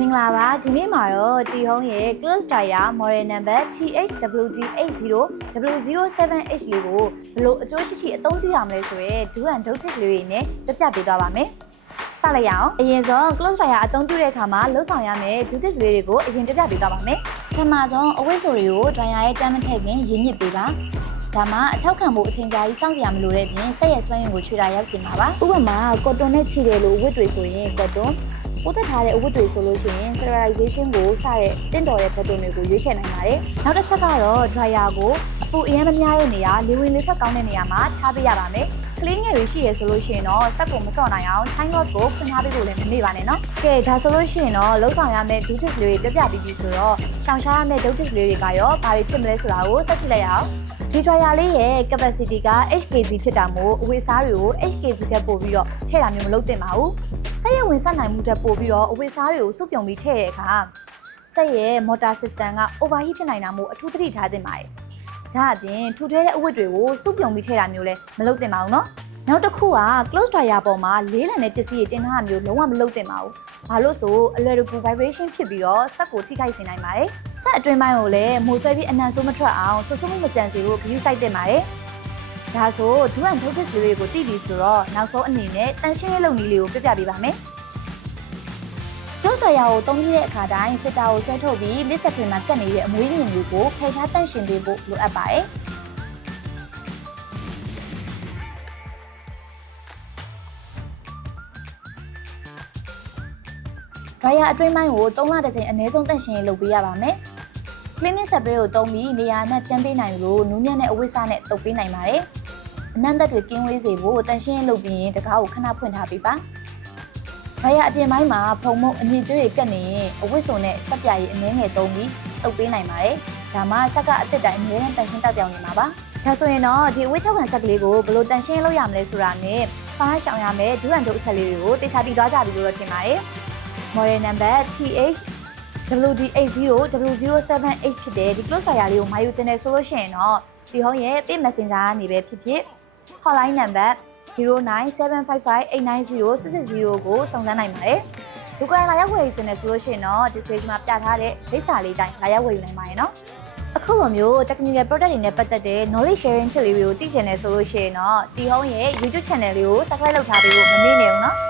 မင်္ဂလာပါဒီနေ့မှာတော့တီဟုံးရဲ့ close dryer model number THWD80W07H လေးကိုဘယ်လိုအကျိုးရှိရှိအသုံးပြုရမလဲဆိုရဲဒူးအန်ဒုတ်တစ်လေးတွေနဲ့ပြပြပေးသွားပါမယ်စလိုက်ရအောင်အရင်ဆုံး close dryer အသုံးပြုတဲ့အခါမှာလှုပ်ဆောင်ရမယ့်ဒူးတစ်လေးတွေကိုအရင်ပြပြပေးသွားပါမယ်ပထမဆုံးအဝတ်ဆိုတွေကို dryer ရဲ့တမ်းမထည့်ခင်ရင်းညစ်ပေးပါဒါမှအချောက်ခံမှုအချိန်ကြာကြီးစောင့်ကြရမလို့တဲ့ပြင်ဆက်ရစွမ်းရည်ကိုချွေတာရောက်စေမှာပါဥပမာကော်တွန်နဲ့ချီတယ်လို့ဝတ်တွေဆိုရင်ကော်တွန်ပိုးသက်ထားတဲ့အဝတ်တွေဆိုလို့ရှိရင် sterilization ကိုစတဲ့တင့်တော်တဲ့ဘက်တုံတွေကိုရွေးချယ်နိုင်ပါတယ်။နောက်တစ်ချက်ကတော့ dryer ကိုအပူအရမ်းမများတဲ့နေရာလေဝင်လေထွက်ကောင်းတဲ့နေရာမှာထားပေးရပါမယ်။ clean ငယ်တွေရှိရဆိုလို့ရှိရင်တော့စက်ကိုမစော့နိုင်အောင် time loss ကိုဖွင့်ထားပေးဖို့လည်းမမေ့ပါနဲ့နော်။ကဲဒါဆိုလို့ရှိရင်တော့လုံးဆောင်ရမယ့် duty လေးတွေပြပြပြီးပြီဆိုတော့ရှောင်ရှားရမယ့် duty လေးတွေကရောဘာတွေဖြစ်မလဲဆိုတာကိုစက်ကြည့်လိုက်ရအောင်။ဒီ dryer လေးရဲ့ capacity က HKG ဖြစ်တာမို့အဝတ်အစားတွေကို HKG ထက်ပိုပြီးတော့ထည့်တာမျိုးမလုပ်သင့်ပါဘူး။ဆက်ရဝင်ဆက်နိုင်မှုတက်ပို့ပြီးတော့အဝတ်အစားတွေကိုစုပြုံပြီးထည့်တဲ့အခါဆက်ရဲ့ motor system က overheat ဖြစ်နိုင်တာမို့အထူးသတိထားသင့်ပါတယ်။ဒါအပြင်ထူထဲတဲ့အဝတ်တွေကိုစုပြုံပြီးထည့်တာမျိုးလည်းမလုပ်သင့်ပါဘူးနော်။နောက်တစ်ခုက close dryer ပေါ်မှာလေးလံတဲ့ပစ္စည်းတွေတင်ထားတာမျိုးလုံးဝမလုပ်သင့်ပါဘူး။ဘာလို့ဆိုအလွယ်တကူ vibration ဖြစ်ပြီးတော့စက်ကိုထိခိုက်စေနိုင်ပါတယ်။စက်အတွင်းပိုင်းကိုလည်းမိုးဆွဲပြီးအနံ့ဆိုးမထွက်အောင်ဆွဆွမှုမကြံစေဖို့ဂရုစိုက်သင့်ပါတယ်။ဒါဆိုဒူးအန်ထုတ်တစ်လေးတွေကိုတည်ပြီးဆိုတော့နောက်ဆုံးအနေနဲ့တန်ရှင်းရေးလုပ်နည်းလေးကိုပြပြပေးပါမယ်။ close dryer ကိုသုံးပြီးတဲ့အခါတိုင်း filter ကိုဆွဲထုတ်ပြီးလစ်ဆက်ထွင်မှာကတ်နေတဲ့အမွေးမြင်တွေကိုဖယ်ရှားတန့်ရှင်းပေးဖို့လိုအပ်ပါတယ်။ dryer အတွင်းပိုင်းကို3လတစ်ကြိမ်အနည်းဆုံးတန့်ရှင်းရေးလုပ်ပေးရပါမယ်။ cleaning spray ကိုသုံးပြီးနေရာနဲ့ပြန်ပေးနိုင်လို့နူးညံ့တဲ့အဝတ်စားနဲ့တုပ်ပေးနိုင်ပါတယ်။အနံ့သက်တွေကင်းဝေးစေဖို့တန့်ရှင်းရေးလုပ်ပြီးရင်တကားကိုခဏဖွင့်ထားပေးပါ။ dryer အပြင်ပိုင်းမှာဖုံမုတ်အမြင့်ကျွေးတွေကတ်နေရင်အဝတ်စုံနဲ့စက်ပြားရည်အနည်းငယ်သုံးပြီးတုပ်ပေးနိုင်ပါတယ်။ဒါမှစက်ကအစ်စ်တိုင်းအမြဲတမ်းတန့်ရှင်းတောက်ပြောင်နေမှာပါ။ဒါဆိုရင်တော့ဒီအဝတ်6ခံစက်ကလေးကိုဘယ်လိုတန့်ရှင်းလုပ်ရမလဲဆိုတာနဲ့ဖားရှောင်ရမယ်ဒူးအန်တို့အချက်လေးတွေကိုတေချာတည်သွားကြပြီလို့ထင်ပါတယ်။ model number THWD80W07H ဖြစ်တဲ့ဒီ close dryer လေးကိုမှာယူခြင်းနဲ့ဆိုလို့ရှိရင်တော့ဒီဟုံးရဲ့ pay messenger ကနေပဲဖြစ်ဖြစ် hotline number 097558906660ကိုစုံစမ်းနိုင်ပါတယ်။ဒီကိုယ်တိုင်လာရောက်ဝယ်ယူခြင်းနဲ့ဆိုလို့ရှိရင်တော့ description မှာပြထားတဲ့လိပ်စာလေးတိုင်းလာရောက်ဝယ်ယူနိုင်ပါတယ်နော်။အခုလိုမျိုး technical product တွေနဲ့ပတ်သက်တဲ့ knowledge sharing ချက်လေးတွေကိုသိချင်တယ်ဆိုလို့ရှိရင်တော့ဒီဟုံးရဲ့ YouTube channel လေးကို subscribe လုပ်ထားပေးဖို့မမေ့နဲ့ဦးနော်။